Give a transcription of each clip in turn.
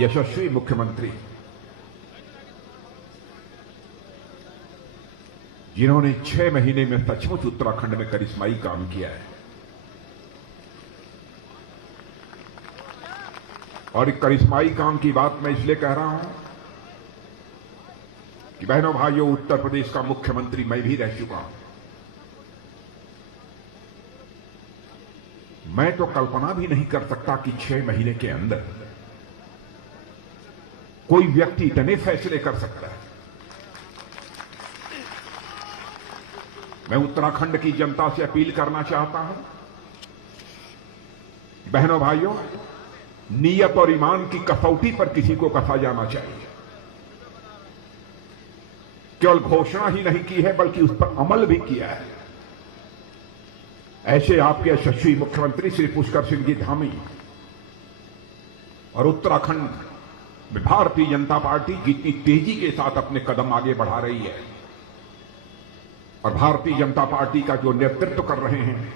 यशस्वी मुख्यमंत्री जिन्होंने 6 महीने में सचमुच उत्तराखंड में करिश्माई काम किया है। और एक करिश्माई काम की बात मैं इसलिए कह रहा हूं कि बहनों भाइयों, उत्तर प्रदेश का मुख्यमंत्री मैं भी रह चुका हूं। मैं तो कल्पना भी नहीं कर सकता कि 6 महीने के अंदर कोई व्यक्ति इतने फैसले कर सकता है। मैं उत्तराखंड की जनता से अपील करना चाहता हूं, बहनों भाइयों, नीयत और ईमान की कसौटी पर किसी को कसा जाना चाहिए। केवल घोषणा ही नहीं की है बल्कि उस पर अमल भी किया है। ऐसे आपके यशस्वी मुख्यमंत्री श्री पुष्कर सिंह जी धामी और उत्तराखंड में भारतीय जनता पार्टी जितनी तेजी के साथ अपने कदम आगे बढ़ा रही है और भारतीय जनता पार्टी का जो नेतृत्व कर रहे हैं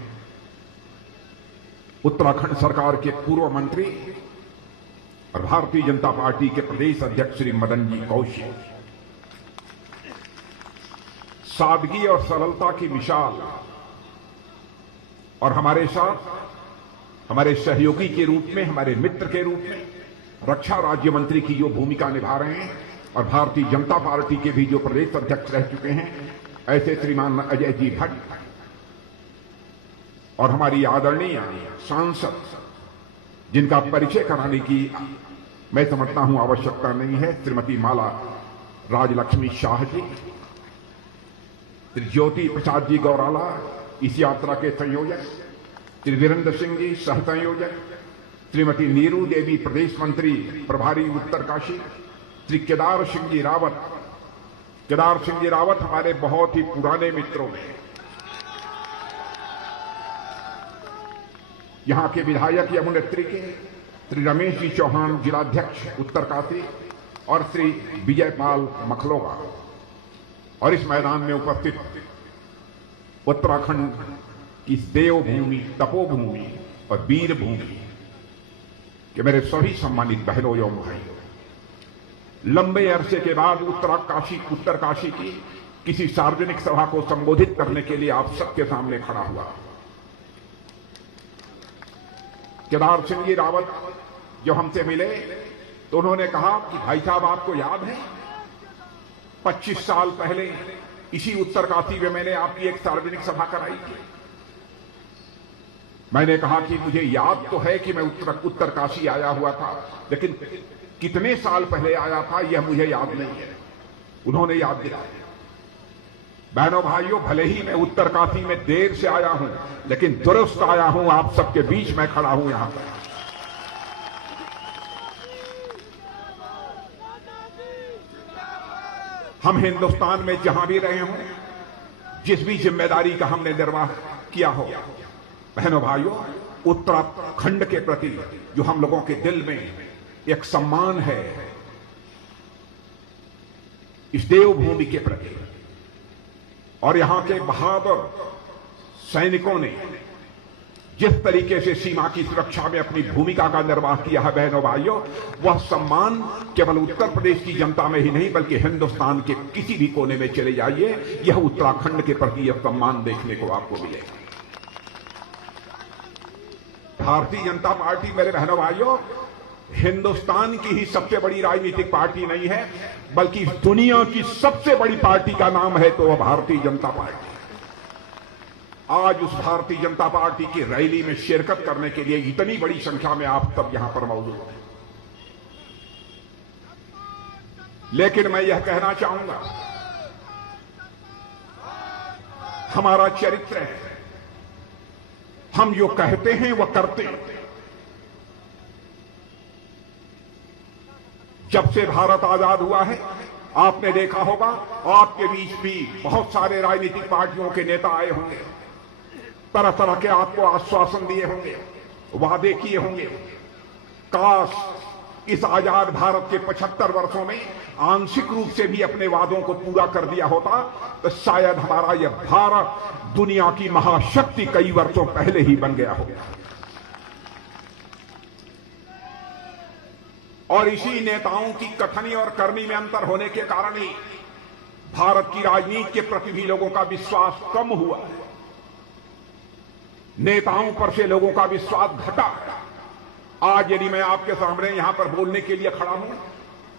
उत्तराखंड सरकार के पूर्व मंत्री और भारतीय जनता पार्टी के प्रदेश अध्यक्ष श्री मदन जी कौशिक, सादगी और सरलता की मिसाल और हमारे साथ हमारे सहयोगी के रूप में, हमारे मित्र के रूप में रक्षा राज्य मंत्री की जो भूमिका निभा रहे हैं और भारतीय जनता पार्टी के भी जो प्रदेश अध्यक्ष रह चुके हैं ऐसे श्रीमान अजय जी भट्ट और हमारी आदरणीय सांसद जिनका परिचय कराने की मैं समझता हूं आवश्यकता नहीं है, श्रीमती माला राजलक्ष्मी शाह जी, श्री ज्योति प्रसाद जी गौराला इस यात्रा के संयोजक, श्री वीरेंद्र सिंह जी सह संयोजक, श्रीमती नीरू देवी प्रदेश मंत्री प्रभारी उत्तरकाशी, श्री केदार सिंह जी रावत। केदार सिंह जी रावत हमारे बहुत ही पुराने मित्रों में, यहां के विधायक यमुनेत्री के श्री रमेश जी चौहान जिलाध्यक्ष उत्तरकाशी और श्री विजयपाल मखलोगा, और इस मैदान में उपस्थित उत्तराखंड की देवभूमि, तपोभूमि और वीर भूमि के मेरे सभी सम्मानित बहनों एवं भाइयों, लंबे अरसे के बाद उत्तरकाशी की किसी सार्वजनिक सभा को संबोधित करने के लिए आप सबके सामने खड़ा हुआ। केदार सिंह जी रावत जब हमसे मिले तो उन्होंने कहा कि भाई साहब, आपको याद है 25 साल पहले इसी उत्तरकाशी में मैंने आपकी एक सार्वजनिक सभा कराई थी। मैंने कहा कि मुझे याद तो है कि मैं उत्तरकाशी आया हुआ था, लेकिन कितने साल पहले आया था यह मुझे याद नहीं है। उन्होंने याद दिलाया। बहनों भाइयों, भले ही मैं उत्तरकाशी में देर से आया हूं, लेकिन दुरुस्त आया हूं, आप सबके बीच में खड़ा हूं यहां पर। हम हिंदुस्तान में जहां भी रहे हों, जिस भी जिम्मेदारी का हमने निर्वाह किया हो, बहनों भाइयों, उत्तराखंड के प्रति जो हम लोगों के दिल में एक सम्मान है, इस देवभूमि के प्रति, और यहां के बहादुर सैनिकों ने जिस तरीके से सीमा की सुरक्षा में अपनी भूमिका का निर्वाह किया है, बहनों भाइयों, वह सम्मान केवल उत्तर प्रदेश की जनता में ही नहीं बल्कि हिंदुस्तान के किसी भी कोने में चले जाइए, यह उत्तराखंड के प्रति यह सम्मान देखने को आपको मिलेगा। भारतीय जनता पार्टी, मेरे बहनों भाइयों, हिंदुस्तान की ही सबसे बड़ी राजनीतिक पार्टी नहीं है, बल्कि दुनिया की सबसे बड़ी पार्टी का नाम है तो वह भारतीय जनता पार्टी। आज उस भारतीय जनता पार्टी की रैली में शिरकत करने के लिए इतनी बड़ी संख्या में आप सब यहां पर मौजूद हैं। लेकिन मैं यह कहना चाहूंगा, हमारा चरित्र है, हम जो कहते हैं वह करते हैं। जब से भारत आजाद हुआ है, आपने देखा होगा, आपके बीच भी बहुत सारे राजनीतिक पार्टियों के नेता आए होंगे, तरह तरह के आपको आश्वासन दिए होंगे, वादे किए होंगे। काश इस आजाद भारत के 75 वर्षों में आंशिक रूप से भी अपने वादों को पूरा कर दिया होता तो शायद हमारा यह भारत दुनिया की महाशक्ति कई वर्षों पहले ही बन गया होगा। और इसी नेताओं की कथनी और करनी में अंतर होने के कारण ही भारत की राजनीति के प्रति भी लोगों का विश्वास कम हुआ है। नेताओं पर से लोगों का विश्वास घटा है। आज यदि मैं आपके सामने यहां पर बोलने के लिए खड़ा हूं,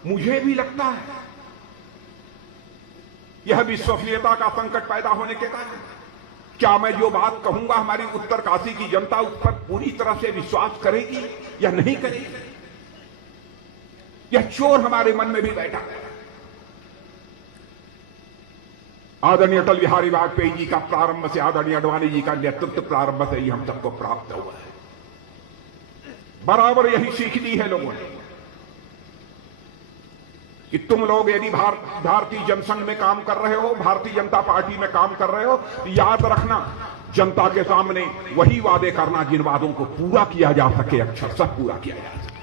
मुझे भी लगता है यह विश्वसनीयता का संकट पैदा होने के कारण क्या मैं जो बात कहूंगा हमारी उत्तरकाशी की जनता उस पर पूरी तरह से विश्वास करेगी या नहीं करेगी। यह चोर हमारे मन में भी बैठा है। आदरणीय अटल बिहारी वाजपेयी जी का प्रारंभ से आदरणीय आडवाणी जी का नेतृत्व प्रारंभ से ही हम सबको प्राप्त हुआ है। बराबर यही सीख दी है लोगों ने कि तुम लोग यदि भारतीय जनसंघ में काम कर रहे हो, भारतीय जनता पार्टी में काम कर रहे हो, तो याद रखना जनता के सामने वही वादे करना जिन वादों को पूरा किया जा सके, अक्षरशः पूरा किया जा सके।